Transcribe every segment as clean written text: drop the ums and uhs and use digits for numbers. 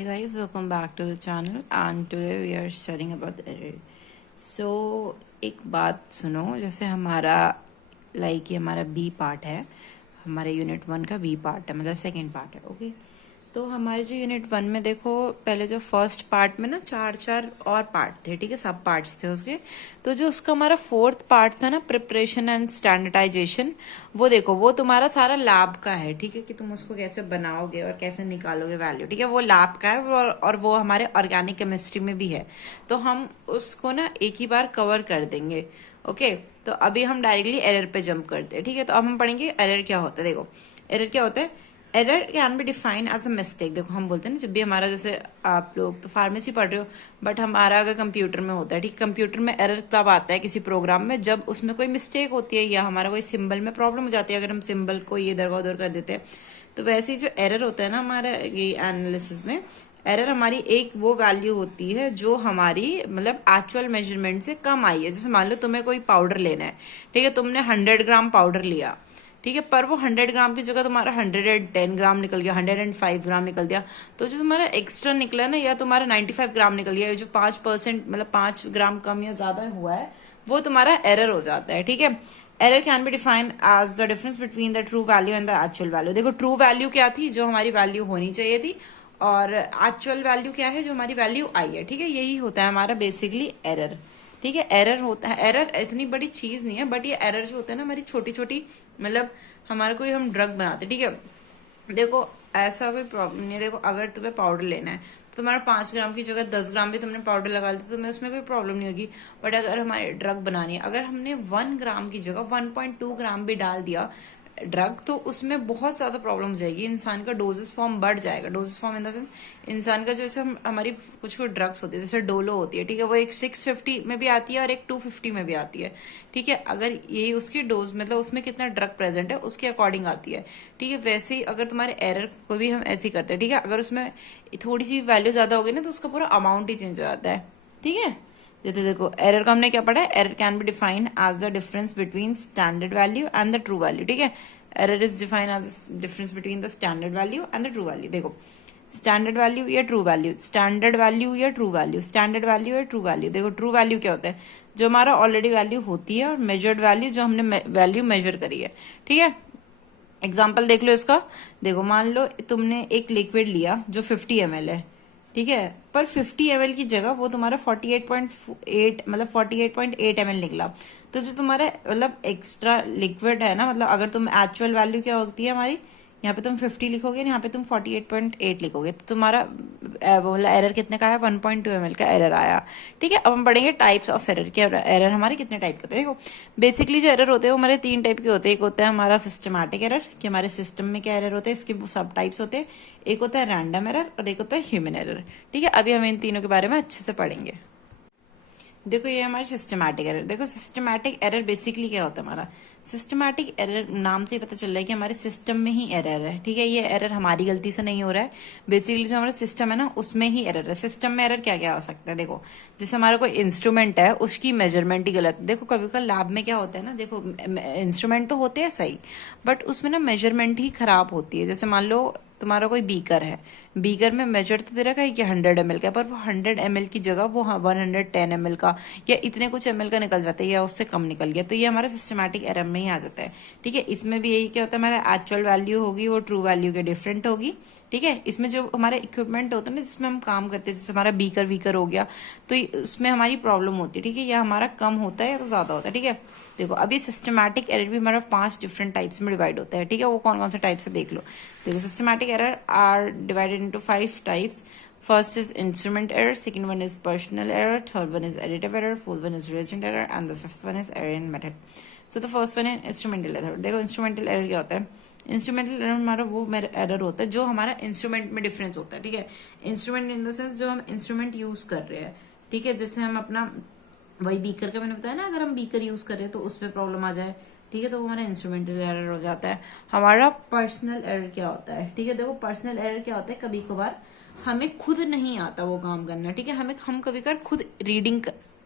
Hi guys, welcome back to the channel and today we are studying about the error. So एक बात सुनो, जैसे हमारा ये हमारा बी पार्ट है, हमारे यूनिट 1 का बी पार्ट है, मतलब सेकंड पार्ट है. ओके, तो हमारे जो यूनिट 1 में देखो, पहले जो फर्स्ट पार्ट में ना चार और पार्ट थे, ठीक है, सब पार्ट्स थे उसके. तो जो उसका हमारा फोर्थ पार्ट था ना, प्रिपरेशन एंड स्टैंडर्डाइजेशन, वो देखो वो तुम्हारा सारा लैब का है, ठीक है, कि तुम उसको कैसे बनाओगे और कैसे निकालोगे वैल्यू, ठीक है, वो लैब का है. और वो हमारे ऑर्गेनिक केमिस्ट्री में भी है, तो हम उसको ना एक ही बार कवर कर देंगे. ओके, तो अभी हम डायरेक्टली एरर पे जंप करते हैं. ठीक है, तो अब हम पढ़ेंगे एरर क्या होता है. देखो एरर क्या होता है. Error can be define as a mistake. देखो हम बोलते हैं ना, जब भी हमारा, जैसे आप लोग तो फार्मेसी पढ़ रहे हो, बट हमारा अगर कंप्यूटर में होता है, ठीक, कंप्यूटर में एरर तब आता है किसी प्रोग्राम में जब उसमें कोई मिस्टेक होती है या हमारा कोई सिंबल में प्रॉब्लम हो जाती है. अगर हम सिंबल को ये इधर का उधर कर देते हैं, तो वैसे ही जो एरर होता है ना हमारा ये एनालिसिस में, एरर हमारी एक वो वैल्यू होती है जो हमारी मतलब एक्चुअल मेजरमेंट से कम आई है. जैसे मान लो तुम्हें कोई पाउडर लेना है, ठीक है, तुमने 100 ग्राम पाउडर लिया, ठीक है, पर वो 100 ग्राम की जगह तुम्हारा 110 ग्राम निकल गया, 105 ग्राम निकल गया. तो जो तुम्हारा एक्स्ट्रा निकला ना, या तुम्हारा 95 ग्राम निकल गया, जो 5% मतलब 5 ग्राम कम या ज्यादा हुआ है, वो तुम्हारा एरर हो जाता है. ठीक है, error can be defined as the difference between the true value and the actual value. देखो ट्रू वैल्यू क्या थी, जो हमारी वैल्यू होनी चाहिए थी, और एक्चुअल वैल्यू क्या है, जो हमारी वैल्यू आई है. ठीक है, यही होता है हमारा बेसिकली एरर. ठीक है, एरर होता है, एरर इतनी बड़ी चीज नहीं है, बट ये एरर जो होता है ना, हमारी छोटी छोटी, मतलब हमारे कोई हम ड्रग बनाते, ठीक है, देखो ऐसा कोई प्रॉब्लम नहीं है. देखो अगर तुम्हें पाउडर लेना है, तो तुम्हारा 5 ग्राम की जगह 10 ग्राम भी तुमने पाउडर लगा लिया, तो तुम्हें उसमें कोई प्रॉब्लम नहीं होगी. बट अगर हमारे ड्रग बनानी है, अगर हमने 1 ग्राम की जगह 1.2 ग्राम भी डाल दिया ड्रग, तो उसमें बहुत ज्यादा प्रॉब्लम हो जाएगी. इंसान का डोजेस फॉर्म बढ़ जाएगा. Doses form in the sense, इंसान का जैसे हमारी कुछ कुछ ड्रग्स होती है, जैसे डोलो होती है, ठीक है, वो एक 650 में भी आती है और एक 250 में भी आती है. ठीक है, अगर ये उसकी डोज मतलब उसमें कितना ड्रग प्रेजेंट है उसके अकॉर्डिंग आती है. ठीक है, वैसे ही अगर तुम्हारे एरर को भी हम ऐसे ही करते हैं, ठीक है, अगर उसमें थोड़ी सी वैल्यू ज्यादा होगी ना, तो उसका पूरा अमाउंट ही चेंज हो जाता है. ठीक है, जैसे देखो एरर का हमने क्या पढ़ा है, error can be defined as the difference between standard value and the true value. ठीक है, error is defined as difference between the standard value and the true value. देखो स्टैंडर्ड वैल्यू या ट्रू वैल्यू, स्टैंडर्ड वैल्यू या true value, standard value या true value. देखो true value क्या होता है, जो हमारा ऑलरेडी वैल्यू होती है, और मेजर्ड वैल्यू जो हमने वैल्यू मेजर करी है. ठीक है, एग्जाम्पल देख लो इसका. देखो मान लो तुमने एक लिक्विड लिया जो 50 ml है, ठीक है, पर 50 ml की जगह वो तुम्हारा 48.8 मतलब 48.8 ml निकला. तो जो तुम्हारा मतलब एक्स्ट्रा लिक्विड है ना, मतलब अगर तुम एक्चुअल वैल्यू क्या होती है हमारी, यहाँ पे तुम 50 लिखोगे, यहाँ पे तुम 48.8 लिखोगे, तो तुम्हारा मतलब एरर कितने का है, 1.2 ml का एरर आया. ठीक है, अब हम पढ़ेंगे टाइप्स ऑफ एरर. क्या एरर हमारे कितने टाइप के होते हैं. देखो बेसिकली जो एरर होते हैं वो हमारे 3 टाइप के होते हैं. एक होता है हमारा सिस्टमैटिक एरर, कि हमारे सिस्टम में क्या एरर होते हैं, इसके सब टाइप्स होते हैं. एक होता है रैंडम एरर और एक होता है ह्यूमन एरर. ठीक है, अभी हम इन तीनों के बारे में अच्छे से पढ़ेंगे. देखो ये हमारी सिस्टमैटिक एरर. देखो सिस्टमैटिक एरर बेसिकली क्या होता है, हमारा सिस्टमैटिक एरर नाम से ही पता चल रहा है कि हमारे सिस्टम में ही एरर है. ठीक है, ये एरर हमारी गलती से नहीं हो रहा है, बेसिकली जो हमारा सिस्टम है ना उसमें ही एरर है. सिस्टम में एरर क्या क्या हो सकता है, देखो जैसे हमारा कोई इंस्ट्रूमेंट है, उसकी मेजरमेंट ही गलत. देखो कभी कभी लैब में क्या होता है ना, देखो इंस्ट्रूमेंट तो होते हैं सही, बट उसमें ना मेजरमेंट ही खराब होती है. जैसे मान लो तुम्हारा कोई बीकर है, बीकर में मेजर तो दे रखा है कि 100 ml का, पर वो 100 ml की जगह वो 110 ml का या इतने कुछ ml का निकल जाता है, या उससे कम निकल गया, तो ये हमारा सिस्टमैटिक एरर में ही आ जाता है. ठीक है, इसमें भी यही क्या होता है, हमारा एक्चुअल वैल्यू होगी वो ट्रू वैल्यू के डिफरेंट होगी. ठीक है, इसमें जो हमारा इक्विपमेंट होता है ना, जिसमें हम काम करते हैं, जैसे हमारा बीकर वीकर हो गया, तो उसमें हमारी प्रॉब्लम होती है. ठीक है, या हमारा कम होता है या तो ज्यादा होता है. ठीक है, देखो अभी सिस्टमैटिक एरर भी हमारा 5 डिफरेंट टाइप्स में डिवाइड होता है. ठीक है, वो कौन कौन से टाइप्स है देख लो. देखो systematic error are divided into 5 types. First is instrument error, second one is personal error, third one is additive error, fourth one is reagent error, and the fifth one is error in method. So the first one is instrumental error. देखो instrumental error क्या होता है, instrumental error हमारा वो error होता है जो हमारा इंस्ट्रूमेंट में डिफरेंस होता है. ठीक है, इंस्ट्रूमेंट इन द सेंस जो हम इंस्ट्रूमेंट यूज कर रहे हैं. ठीक है, जैसे हम अपना वही बीकर का मैंने बताया ना, अगर हम बीकर यूज कर रहे हैं तो उसमें प्रॉब्लम आ जाए, ठीक है, तो वो हमारा इंस्ट्रूमेंटल एरर हो जाता है. हमारा पर्सनल एरर क्या होता है, ठीक है, देखो पर्सनल एरर क्या होता है, कभी कभार हमें खुद नहीं आता वो काम करना. ठीक है, हम कभी कभार खुद रीडिंग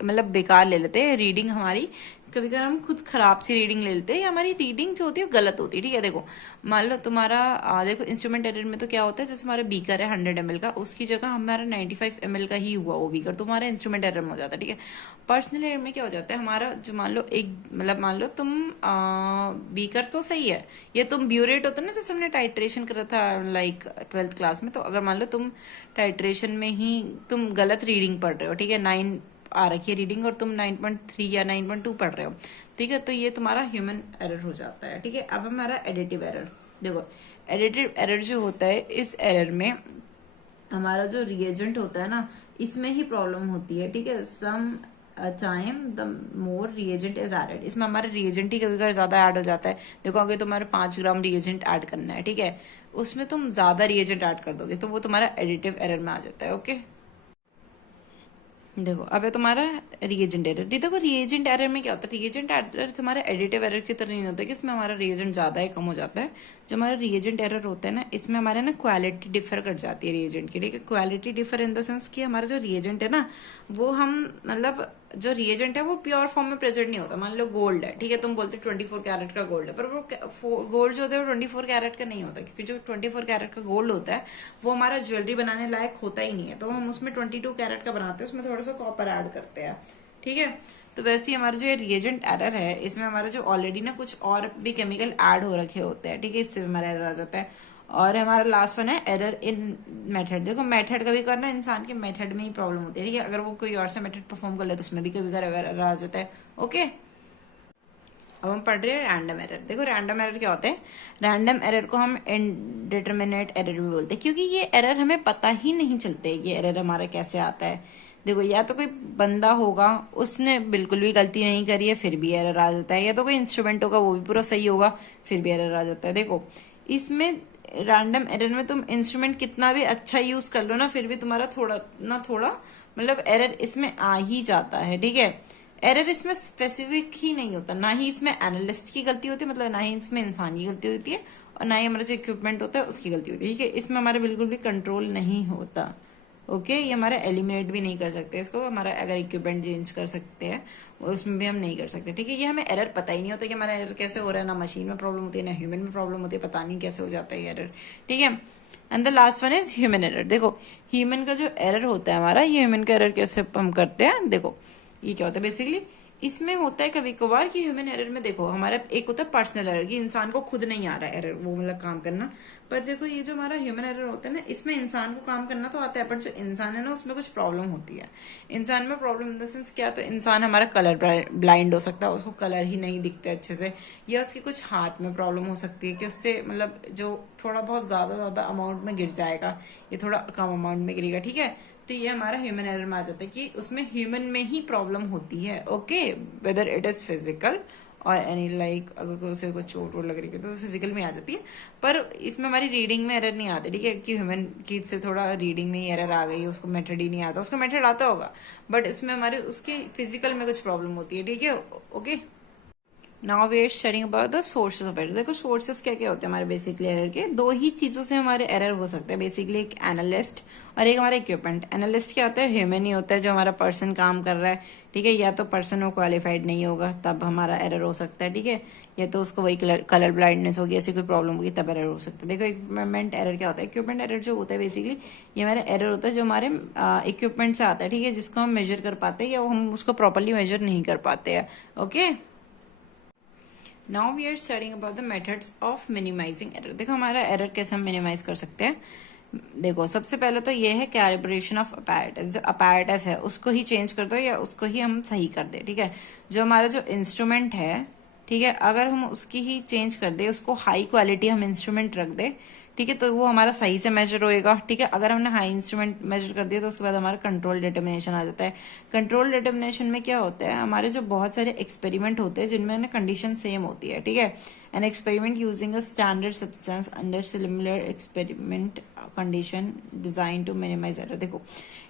मतलब बेकार ले लेते हैं, रीडिंग हमारी कभी कभी हम खुद खराब सी रीडिंग ले लेते हैं या हमारी रीडिंग जो होती है वो गलत होती है। ठीक है, देखो मान लो तुम्हारा देखो इंस्ट्रूमेंट एरर में तो क्या होता है, जैसे हमारा बीकर है 100 ml का, उसकी जगह हमारा 95 ml का ही हुआ वो बीकर, तो हमारा इंस्ट्रूमेंट एरर में हो जाता है। ठीक है, पर्सनल एरर में क्या हो जाता है, हमारा जो मान लो एक मतलब मान लो तुम बीकर तो सही है, ये तुम ब्यूरेट होता है ना, जैसे हमने टाइट्रेशन करा था लाइक 12th क्लास में, तो अगर मान लो तुम टाइट्रेशन में ही तुम गलत रीडिंग पढ़ रहे हो, ठीक है 9 आ रखी है रीडिंग और तुम 9.3 या 9.2 पढ़ रहे हो, ठीक है, तो ये तुम्हारा ह्यूमन एरर हो जाता है। ठीक है, अब हमारा एडिटिव एरर, देखो एडिटिव एरर जो होता है, इस एरर में हमारा जो रिएजेंट होता है ना, इसमें ही प्रॉब्लम होती है। ठीक है, some time the more reagent is added, इसमें हमारा रिएजेंट ही कभी कभी ज्यादा ऐड हो जाता है। देखो अगर तुम्हारे 5 ग्राम रिएजेंट ऐड करना है, ठीक है, उसमें तुम ज्यादा रिएजेंट ऐड कर दोगे तो वो तुम्हारा एडिटिव एरर में आ जाता है। ओके, देखो अब है तुम्हारा रिएजेंट एरर। देखो रिएजेंट एरर में क्या होता है, रिएजेंट एरर तुम्हारा एडिटिव एरर की तरह नहीं होता कि इसमें हमारा रिएजेंट ज्यादा है कम हो जाता है। जो हमारा रिएजेंट एरर होता है ना, इसमें हमारे ना क्वालिटी डिफर कर जाती है रिएजेंट की। ठीक है, quality differ in the sense कि हमारा जो रिएजेंट है ना, वो हम मतलब जो रिएजेंट है वो प्योर फॉर्म में प्रेजेंट नहीं होता। मान लो गोल्ड है, ठीक है, तुम बोलते 24 कैरेट का गोल्ड है, पर वो गोल्ड जो होता है वो 24 कैरेट का नहीं होता, क्योंकि जो 24 कैरेट का गोल्ड होता है वो हमारा ज्वेलरी बनाने लायक होता ही नहीं है, तो हम उसमें 22 कैरेट का बनाते हैं, उसमें थोड़ा सा कॉपर ऐड करते हैं। ठीक है, तो वैसे ही हमारा जो ये रिएजेंट एरर है, इसमें हमारा जो ऑलरेडी ना कुछ और भी केमिकल ऐड हो रखे होते हैं। ठीक है, इससे भी हमारा एरर आ जाता है। और हमारा लास्ट वन है एरर इन मेथड। देखो मेथड कभी करना इंसान के मेथड में ही प्रॉब्लम होती है। ठीक है, अगर वो कोई और सा मेथड परफॉर्म कर ले तो उसमें भी कभी एरर आ जाता है। ओके, अब हम पढ़ रहे हैं रैंडम एरर। देखो रैंडम एरर क्या होते हैं, रैंडम एरर को हम इनडिटरमिनेट एरर भी बोलते हैं, क्योंकि ये एरर हमें पता ही नहीं चलते ये एरर हमारा कैसे आता है। देखो या तो कोई बंदा होगा उसने बिल्कुल भी गलती नहीं करी है फिर भी एरर आ जाता है, या तो कोई इंस्ट्रूमेंट होगा वो भी पूरा सही होगा फिर भी एरर आ जाता है। देखो इसमें रैंडम एरर में तुम इंस्ट्रूमेंट कितना भी अच्छा यूज कर लो ना, फिर भी तुम्हारा थोड़ा ना थोड़ा मतलब एरर इसमें आ ही जाता है। ठीक है, एरर इसमें स्पेसिफिक ही नहीं होता, ना ही इसमें एनालिस्ट की गलती होती है, मतलब ना ही इसमें इंसान की गलती होती है, और ना ही हमारा जो इक्विपमेंट होता है उसकी गलती होती है। ठीक है, इसमें हमारा बिल्कुल भी कंट्रोल नहीं होता। ओके, ये हमारा एलिमिनेट भी नहीं कर सकते इसको, हमारा अगर इक्विपमेंट चेंज कर सकते हैं उसमें भी हम नहीं कर सकते। ठीक है, ये हमें एरर पता ही नहीं होता कि हमारा एरर कैसे हो रहा है, ना मशीन में प्रॉब्लम होती है ना ह्यूमन में प्रॉब्लम होती है, पता नहीं कैसे हो जाता है एरर। ठीक है, and the last one is human error. देखो ह्यूमन का जो एरर होता है हमारा, ये ह्यूमन का एरर कैसे हम करते हैं, देखो ये क्या होता है बेसिकली, इसमें होता है कभी कभार कि ह्यूमन एरर में देखो हमारा एक होता है पर्सनल एरर, कि इंसान को खुद नहीं आ रहा है एरर वो मतलब काम करना, पर देखो ये जो हमारा ह्यूमन एरर होता है ना, इसमें इंसान को काम करना तो आता है, पर जो इंसान है ना उसमें कुछ प्रॉब्लम होती है। इंसान में प्रॉब्लम इन द सेंस क्या, तो इंसान हमारा कलर ब्लाइंड हो सकता है, उसको कलर ही नहीं दिखते अच्छे से, या उसकी कुछ हाथ में प्रॉब्लम हो सकती है कि उससे मतलब जो थोड़ा बहुत ज्यादा अमाउंट में गिर जाएगा, ये थोड़ा कम अमाउंट में गिरेगा। ठीक है, तो ये हमारा ह्यूमन एरर में आ जाता है कि उसमें ह्यूमन में ही प्रॉब्लम होती है। Okay, whether it is physical और एनी लाइक अगर उसे कोई चोट वोट लग रही है तो फिजिकल में आ जाती है, पर इसमें हमारी रीडिंग में एरर नहीं आती। ठीक है, कि ह्यूमन की से थोड़ा रीडिंग में ही एरर आ गई, उसको मेथड ही नहीं आता, उसको मेथड आता होगा बट इसमें हमारे उसके फिजिकल में कुछ प्रॉब्लम होती है। ठीक है, okay, now we are studying about the sources of error. देखो सोर्सेज क्या क्या होते हैं हमारे बेसिकली एरर के, दो ही चीजों से हमारे एरर हो सकते हैं बेसिकली, एक एनालिस्ट और एक हमारा इक्विपमेंट। एनालिस्ट क्या होता है, ह्यूमन ही होता है जो हमारा पर्सन काम कर रहा है। ठीक है, या तो पर्सन वो क्वालिफाइड नहीं होगा तब हमारा एरर हो सकता है। ठीक है, या तो उसको वही कलर ब्लाइंडनेस होगी, ऐसी कोई प्रॉब्लम होगी तब एरर हो सकता है। देखो इक्विपमेंट एरर क्या होता है, इक्विपमेंट एरर जो होता है बेसिकली ये हमारा एरर होता है जो हमारे इक्विपमेंट से आता है। ठीक है, जिसको हम मेजर कर पाते हैं या हम उसको प्रॉपरली मेजर नहीं कर पाते हैं। Okay, now we are studying about the methods of minimizing error. देखो हमारा एरर कैसे हम मिनिमाइज कर सकते हैं। देखो सबसे पहले तो ये है कैलिब्रेशन ऑफ अपैरेटस। जो अपैरेटस है उसको ही चेंज कर दो या उसको ही हम सही कर दे। ठीक है, जो हमारा जो इंस्ट्रूमेंट है, ठीक है, अगर हम उसकी ही चेंज कर दे, उसको हाई क्वालिटी हम इंस्ट्रूमेंट रख दे, ठीक है, तो वो हमारा सही से मेजर होएगा। ठीक है, अगर हमने हाई इंस्ट्रूमेंट मेजर कर दिया तो उसके बाद हमारा कंट्रोल डिटर्मिनेशन आ जाता है। कंट्रोल डिटर्मिनेशन में क्या होता है, हमारे जो बहुत सारे एक्सपेरिमेंट होते हैं जिनमें ना कंडीशन सेम होती है। ठीक है, an experiment using a standard substance under similar experiment condition design to minimize error. देखो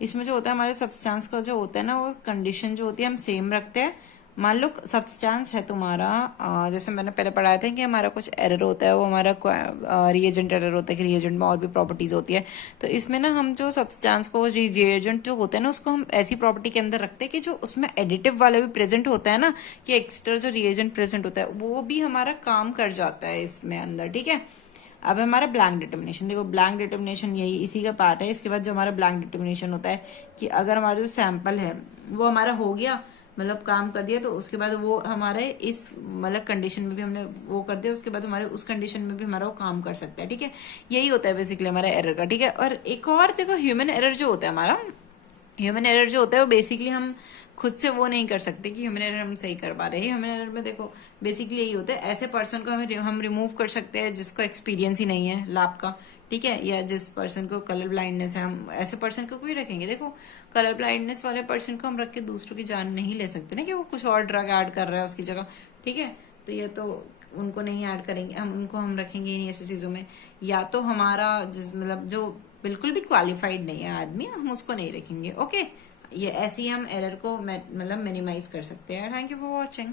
इसमें जो होता है हमारे सब्सटेंस का जो होता है ना, वो कंडीशन जो होती है हम सेम रखते हैं मान लो सब्सटेंस है तुम्हारा, जैसे मैंने पहले पढ़ाया था कि हमारा कुछ एरर होता है, वो हमारा रिएजेंट एरर होता है कि रिएजेंट में और भी प्रॉपर्टीज होती है। तो इसमें ना हम जो सब्सटेंस को रिएजेंट जो होते हैं ना उसको हम ऐसी प्रॉपर्टी के अंदर रखते हैं कि जो उसमें एडिटिव वाला भी प्रेजेंट होता है ना, कि एक्स्ट्रा जो रिएजेंट प्रेजेंट होता है वो भी हमारा काम कर जाता है इसमें अंदर, ठीक है। अब हमारा ब्लैंक डिटर्मिनेशन, देखो ब्लैंक डिटर्मिनेशन यही इसी का पार्ट है। इसके बाद जो हमारा ब्लैंक डिटर्मिनेशन होता है कि अगर हमारा जो सैंपल है वो हमारा हो गया, मतलब काम कर दिया, तो उसके बाद वो हमारे इस मतलब कंडीशन में भी हमने वो कर दिया, उसके बाद हमारे उस कंडीशन में भी हमारा वो काम कर सकता है, ठीक है। यही होता है बेसिकली हमारा एरर का, ठीक है। और एक और देखो ह्यूमन एरर जो होता है हमारा, ह्यूमन एरर जो होता है वो बेसिकली हम खुद से वो नहीं कर सकते कि ह्यूमन एरर हम सही कर पा रहे हैं। ह्यूमन एरर में देखो बेसिकली यही होता है, ऐसे पर्सन को हम रिमूव कर सकते हैं जिसको एक्सपीरियंस ही नहीं है लैब का, ठीक है, या जिस पर्सन को कलर ब्लाइंडनेस है, हम ऐसे पर्सन को कोई रखेंगे। देखो कलर ब्लाइंडनेस वाले पर्सन को हम रख के दूसरों की जान नहीं ले सकते ना, कि वो कुछ और ड्रग ऐड कर रहा है उसकी जगह, ठीक है। तो ये तो उनको नहीं ऐड करेंगे हम, उनको हम रखेंगे ही नहीं ऐसी चीजों में। या तो हमारा जिस मतलब जो बिल्कुल भी क्वालिफाइड नहीं है आदमी, हम उसको नहीं रखेंगे, ओके। ये ऐसे ही हम एरर को मतलब मिनिमाइज कर सकते हैं। Thank you for watching.